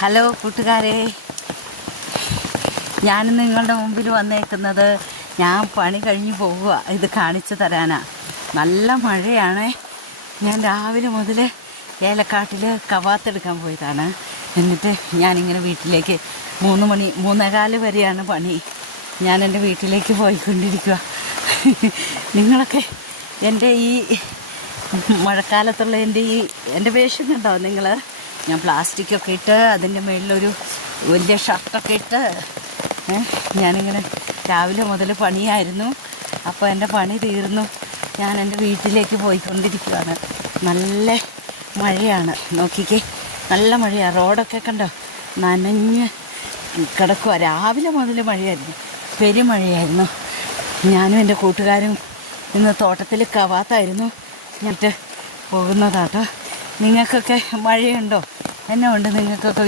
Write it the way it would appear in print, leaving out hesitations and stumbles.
Hello കൂട്ടുകാരെ, ഞാൻ നിങ്ങളുടെ മുമ്പിൽ വന്നേക്കുന്നത് ഞാൻ പണി കഴിഞ്ഞ് പോവുക. ഇത് കാണിച്ചു തരാനാ. നല്ല മഴയാണ്. ഞാൻ രാവിലെ മുതൽ ഏലക്കാട്ടിൽ കവാത്തെടുക്കാൻ പോയതാണ്. എന്നിട്ട് ഞാനിങ്ങനെ വീട്ടിലേക്ക് 3:15 വരെയാണ് പണി. ഞാൻ എൻ്റെ വീട്ടിലേക്ക് പോയിക്കൊണ്ടിരിക്കുക. നിങ്ങളൊക്കെ എൻ്റെ ഈ മഴക്കാലത്തുള്ള എൻ്റെ വേഷം കണ്ടോ നിങ്ങൾ? ഞാൻ പ്ലാസ്റ്റിക്കൊക്കെ ഇട്ട് അതിൻ്റെ മുകളിലൊരു വലിയ ഷർട്ടൊക്കെ ഇട്ട് ഞാനിങ്ങനെ രാവിലെ മുതൽ പണിയായിരുന്നു. അപ്പോൾ എൻ്റെ പണി തീർന്നു. ഞാൻ എൻ്റെ വീട്ടിലേക്ക് പോയിക്കൊണ്ടിരിക്കുകയാണ്. നല്ല മഴയാണ്, നോക്കിക്കേ, നല്ല മഴയാണ്. റോഡൊക്കെ കണ്ടോ നനഞ്ഞ് കിടക്കുക. രാവിലെ മുതൽ മഴയായിരുന്നു, പെരുമഴയായിരുന്നു. ഞാനും എൻ്റെ കൂട്ടുകാരും ഇന്ന് തോട്ടത്തിൽ കവാത്തായിരുന്നു. എന്നിട്ട് പോകുന്നതാട്ടോ. നിങ്ങൾക്കൊക്കെ മഴയുണ്ടോ? എന്നെ ഉണ്ട് നിങ്ങൾക്കൊക്കെ